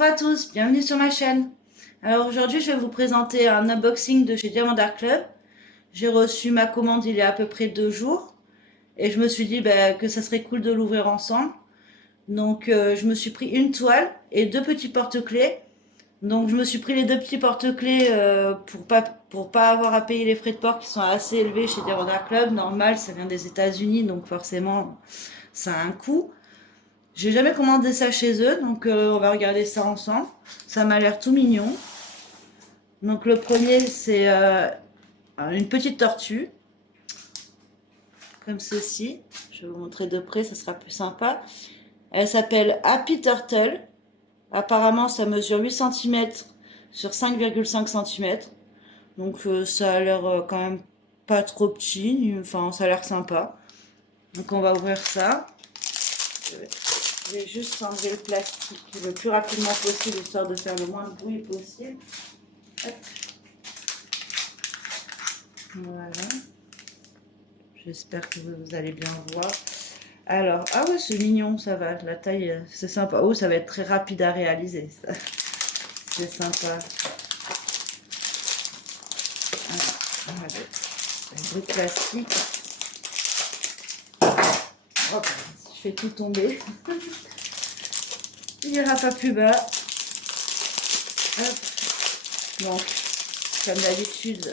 Bonjour à tous, bienvenue sur ma chaîne. Alors aujourd'hui je vais vous présenter un unboxing de chez Diamond Art Club. J'ai reçu ma commande il y a à peu près 2 jours et je me suis dit que ça serait cool de l'ouvrir ensemble. Donc je me suis pris une toile et 2 petits porte-clés. Donc je me suis pris les 2 petits porte-clés pour pas avoir à payer les frais de port qui sont assez élevés chez Diamond Art Club. Normal, ça vient des États-Unis donc forcément ça a un coût. J'ai jamais commandé ça chez eux, donc on va regarder ça ensemble. Ça m'a l'air tout mignon. Donc le premier, c'est une petite tortue, comme ceci. Je vais vous montrer de près, ça sera plus sympa. Elle s'appelle Happy Turtle. Apparemment, ça mesure 8 cm sur 5,5 cm. Donc ça a l'air quand même pas trop petit, enfin ça a l'air sympa. Donc on va ouvrir ça. Je vais juste enlever le plastique le plus rapidement possible, histoire de faire le moins de bruit possible. Hop. Voilà. J'espère que vous allez bien voir. Alors, ah ouais, c'est mignon, ça va. La taille, c'est sympa. Oh, ça va être très rapide à réaliser. C'est sympa. Voilà. Un bruit plastique. Hop. Je fais tout tomber. Il n'ira pas plus bas. Hop. Donc, comme d'habitude,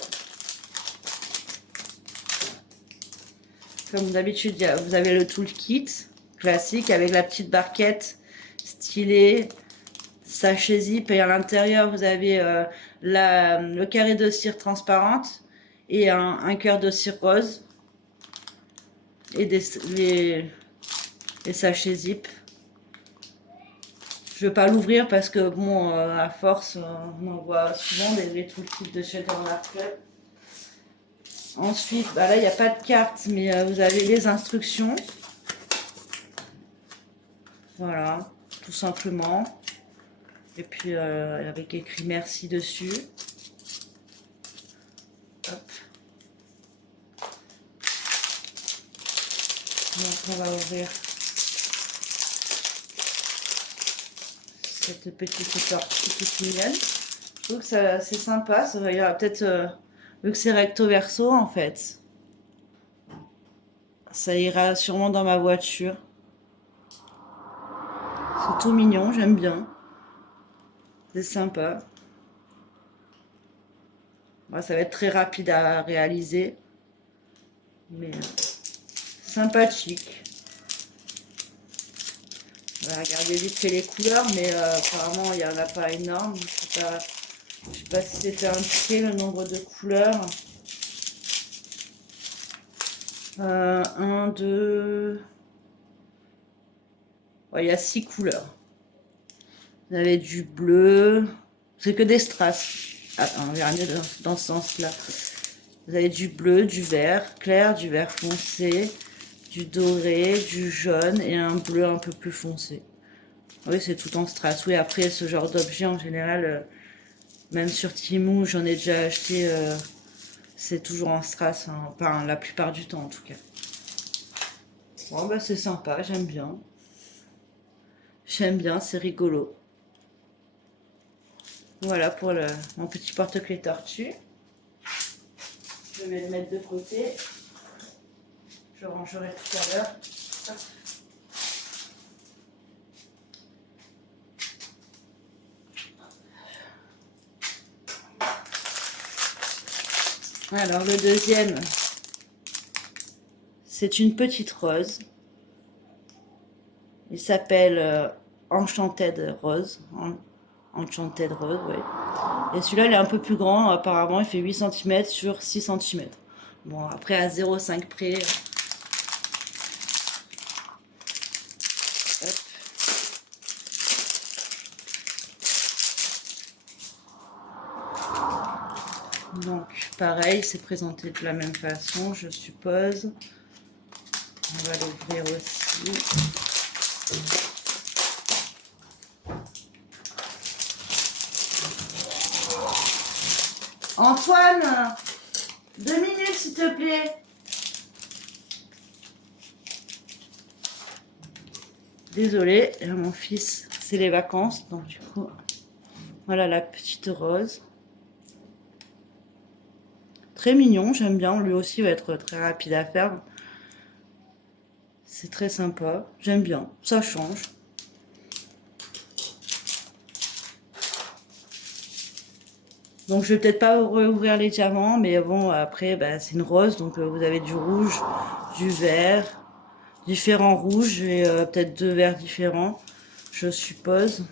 vous avez le toolkit classique avec la petite barquette stylée, sachet zip, et à l'intérieur vous avez le carré de cire transparente et un cœur de cire rose et les sachets zip. Je vais pas l'ouvrir parce que bon, à force, on en voit souvent les toolkits de chez Diamond Art Club. Ensuite, là il n'y a pas de carte, mais vous avez les instructions. Voilà, tout simplement. Et puis avec écrit merci dessus. Hop. Donc on va ouvrir cette petite tortue toute mignonne. Je trouve que c'est sympa. Ça va, il y aura peut-être, vu que c'est recto verso en fait, ça ira sûrement dans ma voiture. C'est tout mignon, j'aime bien. C'est sympa. Bon, ça va être très rapide à réaliser, mais sympathique. On va regarder vite fait les couleurs, mais apparemment il n'y en a pas énorme. Je sais pas si c'était indiqué le nombre de couleurs. 1, 2... Ouais, il y a 6 couleurs. Vous avez du bleu, c'est que des strass. Ah, on va regarder dans ce sens-là. Vous avez du bleu, du vert clair, du vert foncé, du doré, du jaune et un bleu un peu plus foncé. Oui, c'est tout en strass. Oui, après, ce genre d'objet, en général, même sur Temu, j'en ai déjà acheté, c'est toujours en strass, hein. Enfin, la plupart du temps, en tout cas. Bon, bah, c'est sympa, j'aime bien. J'aime bien, c'est rigolo. Voilà pour mon petit porte-clés tortue. Je vais le mettre de côté. Je rangerai tout à l'heure. Alors le deuxième, c'est une petite rose. Il s'appelle Enchanted Rose. Enchanted Rose, oui. Et celui-là, il est un peu plus grand. Apparemment, il fait 8 cm sur 6 cm. Bon, après, à 0,5 près. Hop. Donc, pareil, c'est présenté de la même façon, je suppose. On va l'ouvrir aussi. Antoine, 2 minutes s'il te plaît. Désolée, mon fils c'est les vacances, donc du coup, voilà la petite rose. Très mignon, j'aime bien, lui aussi va être très rapide à faire. C'est très sympa, j'aime bien, ça change. Donc je vais peut-être pas rouvrir les diamants, mais bon, après, bah, c'est une rose, donc vous avez du rouge, du vert, différents rouges et peut-être 2 verts différents, je suppose.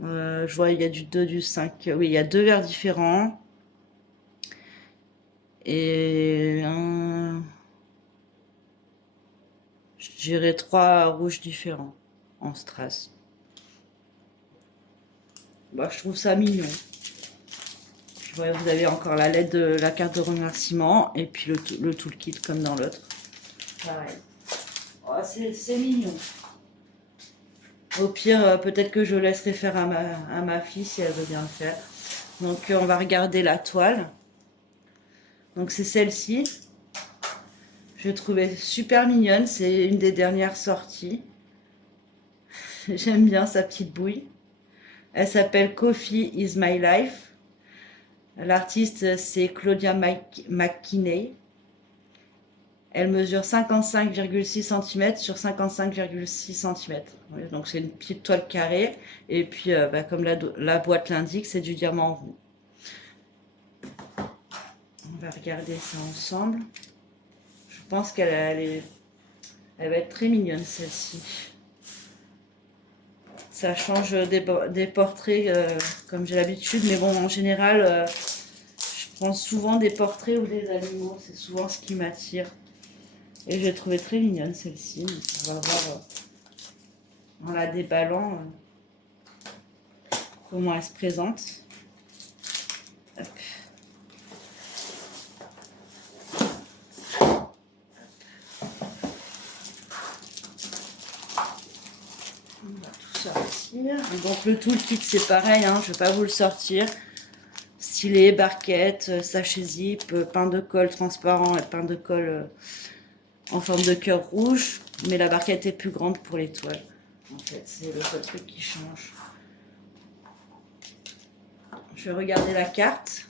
Je vois, il y a du 2, du 5. Oui, il y a 2 verts différents. Et je dirais 3 rouges différents en strass. Bah, je trouve ça mignon. Puis, ouais, vous avez encore la lettre de la carte de remerciement et puis le toolkit comme dans l'autre. Pareil. Oh, c'est mignon. Au pire, peut-être que je laisserai faire à ma fille si elle veut bien le faire. Donc on va regarder la toile. Donc c'est celle-ci. Je l'ai trouvée super mignonne. C'est une des dernières sorties. J'aime bien sa petite bouille. Elle s'appelle Coffee is my life. L'artiste c'est Claudia McKinney. Elle mesure 55,6 cm sur 55,6 cm. Donc c'est une petite toile carrée. Et puis bah, comme la boîte l'indique, c'est du diamant roux. On va regarder ça ensemble. Je pense elle va être très mignonne celle-ci. Ça change des portraits comme j'ai l'habitude, mais bon en général je prends souvent des portraits ou des animaux, c'est souvent ce qui m'attire. Et je l'ai trouvée très mignonne celle-ci. On va voir en la déballant comment elle se présente. Hop. On va tout sortir. Donc le toolkit c'est pareil, hein, je ne vais pas vous le sortir. Stylet, barquette, sachet zip, pain de colle transparent et pain de colle en forme de cœur rouge. Mais la barquette est plus grande pour l'étoile. En fait, c'est le seul truc qui change. Je vais regarder la carte.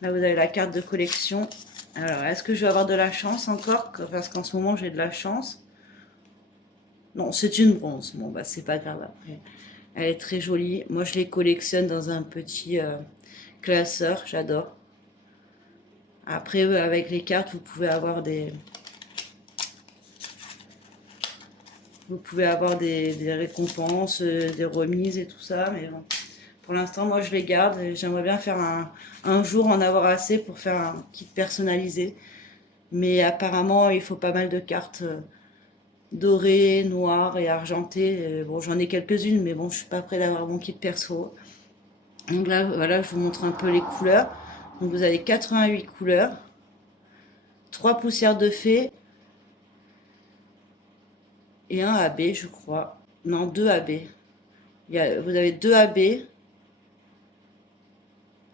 Là, vous avez la carte de collection. Alors, est-ce que je vais avoir de la chance encore? Parce qu'en ce moment, j'ai de la chance. Non, c'est une bronze. Bon, bah, c'est pas grave après. Elle est très jolie. Moi, je les collectionne dans un petit classeur. J'adore. Après, avec les cartes, vous pouvez avoir des... des récompenses, des remises et tout ça. Mais bon, pour l'instant, moi, je les garde. J'aimerais bien faire un jour en avoir assez pour faire un kit personnalisé. Mais apparemment, il faut pas mal de cartes dorées, noires et argentées. Bon, j'en ai quelques-unes, mais bon, je suis pas près d'avoir mon kit perso. Donc là, voilà, je vous montre un peu les couleurs. Donc vous avez 88 couleurs, 3 poussières de fée et un AB, je crois. Non, 2 AB. Vous avez 2 AB,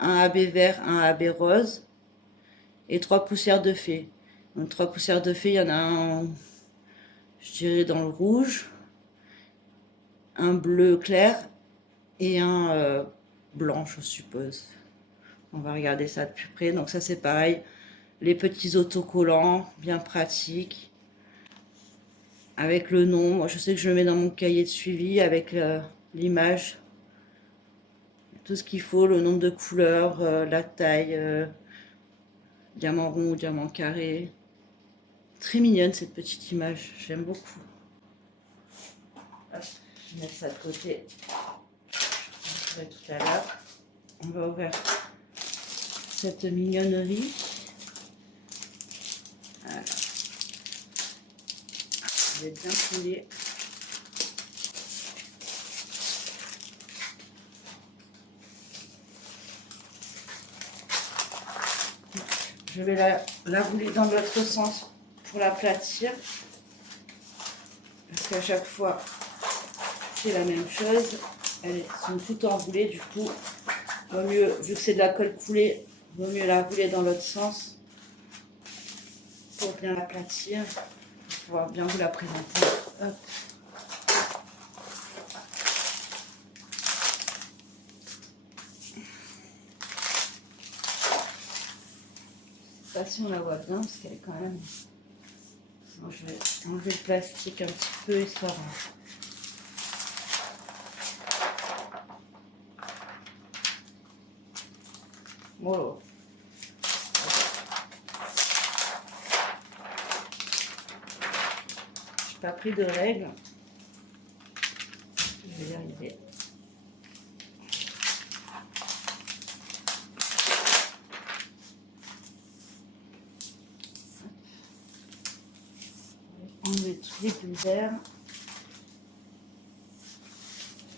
un AB vert, un AB rose et 3 poussières de fée. Donc 3 poussières de fée, il y en a un, je dirais, dans le rouge, un bleu clair et un blanc, je suppose. On va regarder ça de plus près. Donc ça, c'est pareil. Les petits autocollants, bien pratiques. Avec le nom. Moi, je sais que je le mets dans mon cahier de suivi avec l'image. Tout ce qu'il faut, le nombre de couleurs, la taille, diamant rond ou diamant carré. Très mignonne cette petite image. J'aime beaucoup. Hop, je vais mettre ça de côté. Je vais tout à l'heure. On va ouvrir cette mignonnerie. Voilà. Je vais bien fouiller. Je vais la rouler dans l'autre sens pour l'aplatir. Parce qu'à chaque fois, c'est la même chose. Elles sont toutes enroulées, du coup, vaut mieux, vu que c'est de la colle coulée, vaut mieux la rouler dans l'autre sens pour bien l'aplatir, pour pouvoir bien vous la présenter. Hop. si on la voit bien, parce qu'elle est quand même... Bon, je vais enlever le plastique un petit peu, histoire... Wow. J'ai pas pris de règles. Je vais y arriver. Enlever tous les bulles d'air.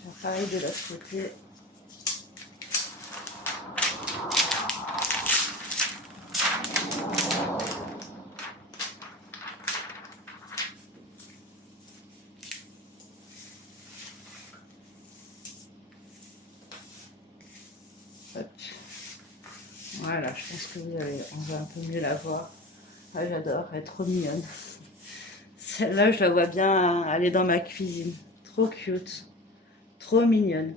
Faire pareil de l'autre côté. Hop. Voilà, je pense que on va un peu mieux la voir. Ah, j'adore, elle est trop mignonne. Celle-là, je la vois bien aller dans ma cuisine. Trop cute, trop mignonne.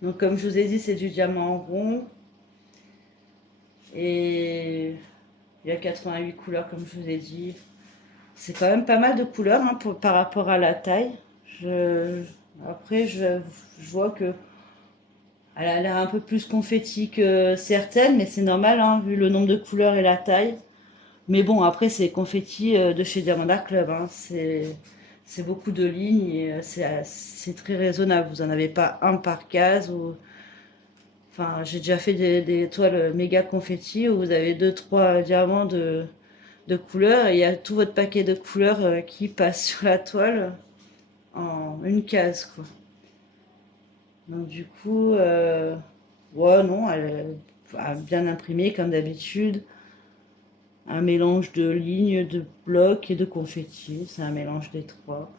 Donc, comme je vous ai dit, c'est du diamant rond. Et il y a 88 couleurs, comme je vous ai dit. C'est quand même pas mal de couleurs hein, par rapport à la taille. Après, je vois que elle a l'air un peu plus confetti que certaines, mais c'est normal, hein, vu le nombre de couleurs et la taille. Mais bon, après, c'est confetti de chez Diamond Art Club. Hein. C'est beaucoup de lignes et c'est très raisonnable. Vous n'en avez pas un par case. Enfin, j'ai déjà fait des toiles méga confetti où vous avez 2-3 diamants de couleurs et il y a tout votre paquet de couleurs qui passe sur la toile en une case, quoi. Donc du coup, ouais, non, elle a bien imprimé comme d'habitude. Un mélange de lignes, de blocs et de confettis. C'est un mélange des trois.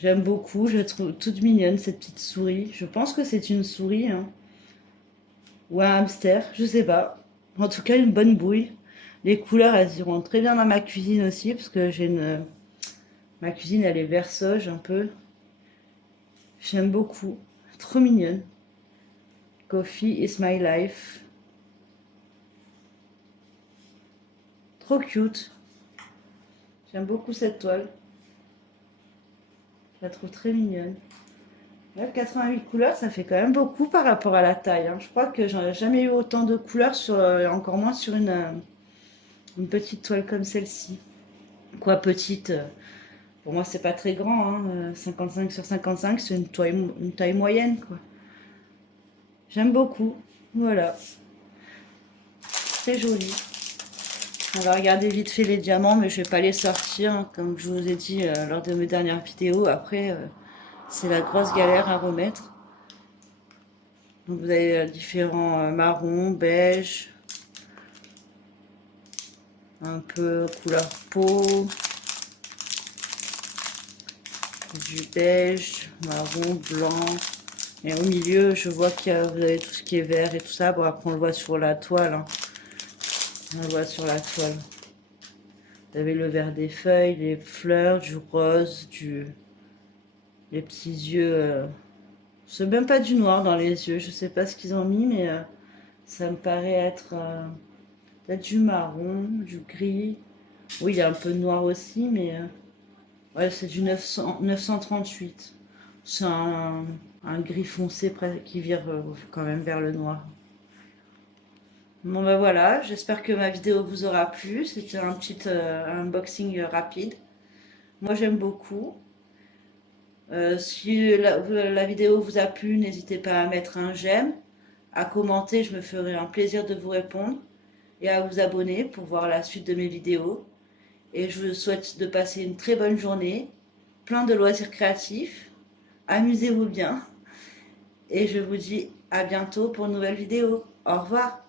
J'aime beaucoup, je la trouve toute mignonne cette petite souris. Je pense que c'est une souris, hein. Ou un hamster, je sais pas. En tout cas, une bonne bouille. Les couleurs, elles iront très bien dans ma cuisine aussi, parce que ma cuisine, elle est versoge un peu. J'aime beaucoup. Trop mignonne. Coffee is my life. Trop cute. J'aime beaucoup cette toile. Je la trouve très mignonne. Là, 88 couleurs, ça fait quand même beaucoup par rapport à la taille. Hein. Je crois que j'en ai jamais eu autant de couleurs, encore moins sur une petite toile comme celle-ci. Quoi, petite, pour moi, c'est pas très grand. Hein. 55 sur 55, c'est une taille moyenne, quoi. J'aime beaucoup. Voilà. C'est joli. On va regarder vite fait les diamants, mais je vais pas les sortir, hein, comme je vous ai dit lors de mes dernières vidéos. Après, c'est la grosse galère à remettre. Donc vous avez différents marrons, beige, un peu couleur peau, du beige, marron, blanc. Et au milieu, je vois vous avez tout ce qui est vert et tout ça. Bon, après on le voit sur la toile. Hein. On le voit sur la toile. Vous avez le vert des feuilles, les fleurs, du rose, les petits yeux. C'est même pas du noir dans les yeux. Je sais pas ce qu'ils ont mis, mais ça me paraît être peut-être du marron, du gris. Oui, il y a un peu de noir aussi, mais ouais, c'est du 938. C'est un gris foncé qui vire quand même vers le noir. Bon ben voilà, j'espère que ma vidéo vous aura plu. C'était un petit unboxing rapide. Moi j'aime beaucoup. Si la vidéo vous a plu, n'hésitez pas à mettre un j'aime, à commenter, je me ferai un plaisir de vous répondre, et à vous abonner pour voir la suite de mes vidéos. Et je vous souhaite de passer une très bonne journée, plein de loisirs créatifs, amusez-vous bien, et je vous dis à bientôt pour une nouvelle vidéo. Au revoir.